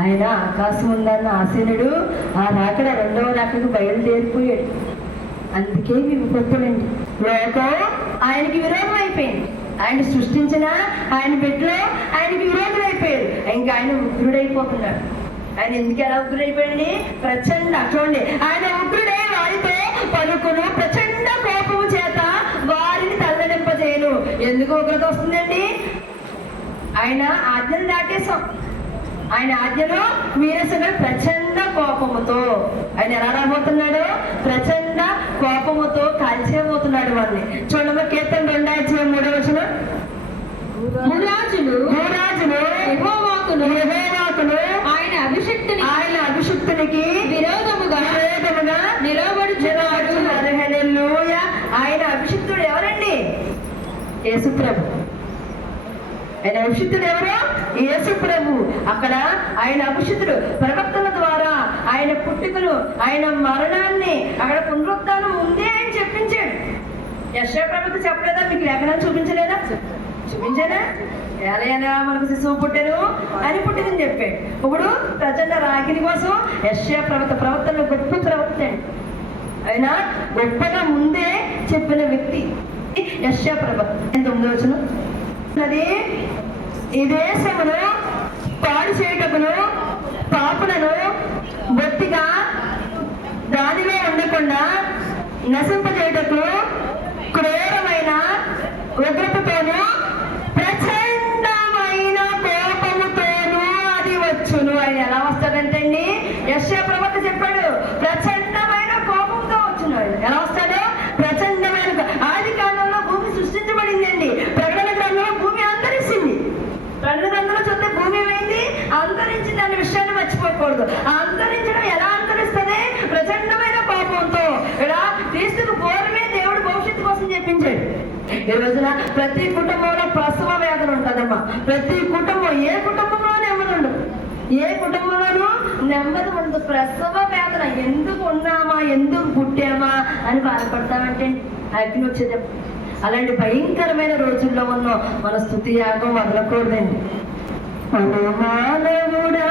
ఆయన ఆకాశం ఉందన్న ఆసీనుడు ఆ రాకడ రెండవ రాకకు బయలుదేరిపోయాడు. అందుకే మీ విపత్తులండి లోకం ఆయనకి విరోధం అయిపోయింది. ఆయన సృష్టించిన ఆయన బిడ్డలో ఆయనకి విరోధం అయిపోయారు. ఇంకా ఆయన ఉగ్రుడైపోతున్నాడు ఆయన ఎందుకు ఎలా ఉగ్రుడైపోయండి ప్రచండ చూడండి. ఆయన ఉగ్రుడై వారితో పలుకును. ప్రచండ కోపము చేత వారిని తల్లడింపజేయను ఎందుకు ఉగ్రత వస్తుందండి? ఆయన ఆజ్ఞను దాటేశాం. ఆయన ఆజ్ఞలో మీరసగా ప్రచండ కోపముతో ఆయన ఎలా రాబోతున్నాడు? ప్రచండ కోపముతో కాల్చేయబోతున్నాడు వారిని. చూడమ్మ కీర్తన రెండాధ్యాయం మూడో వచ్చిన భూరాజులు భూరాజును యెహోవాకును యెహోవాకును ఆయన అభిషక్తిని ఆయన అభిషుక్తునికి విరోధముగా విరోధముగా నిలబడుచున్నాడు. నిలబడుచున్నారు. హల్లెలూయా. ఆయన అభిషిక్తుడు ఎవరండి? యేసుప్రభు. ఆయన అభిషిక్తుడు ఎవరు? యేసుప్రభు అక్కడ ఆయన అభిషిక్తుడు. ప్రవక్తల ద్వారా ఆయన పుట్టుకను ఆయన మరణాన్ని అక్కడ పునరుద్ధానం ఉందే అని చెప్పించాడు. యశ్వ ప్రభుత్వ చెప్పలేదా? మీకు లేఖనాలు చూపించలేదా? చూపించానా ఎలా మనకు శిశువు పుట్టారు అని పుట్టిందని చెప్పాడు. ఇప్పుడు ప్రచండ రాగిని కోసం యశ్వ ప్రవక్త ప్రవర్తన గొప్ప ప్రవక్త ఆయన గొప్పగా ముందే చెప్పిన వ్యక్తి యశ్వ ఎంత తొమ్మిది వచ్చును అది ఈ దేశమును పాడు చేయుటకును పాపులను బొత్తిగా దానిలో ఉండకుండా నశింపజేయటకు క్రూరమైన ఉగ్ర మర్చిపోకూడదు అంతరించడం ఎలా అంతరిస్తుంది? ప్రచండమైన పాపంతో. ఇలా తీసుకు పూర్వమే దేవుడు భవిష్యత్తు కోసం చెప్పించాడు ఈ రోజున ప్రతి కుటుంబంలో ప్రసవ వేదన ఉంటుందమ్మా. ప్రతి కుటుంబం ఏ కుటుంబంలో నెమ్మది ఉండదు. ఏ కుటుంబంలోనూ నెమ్మది ఉండదు. ప్రసవ వేదన ఎందుకు ఉన్నామా ఎందుకు పుట్టామా అని బాధపడతామంటే అగ్ని వచ్చేది. అలాంటి భయంకరమైన రోజుల్లో ఉన్నాం మన స్థుతి యాగం వదలకూడదండి. మానవుడా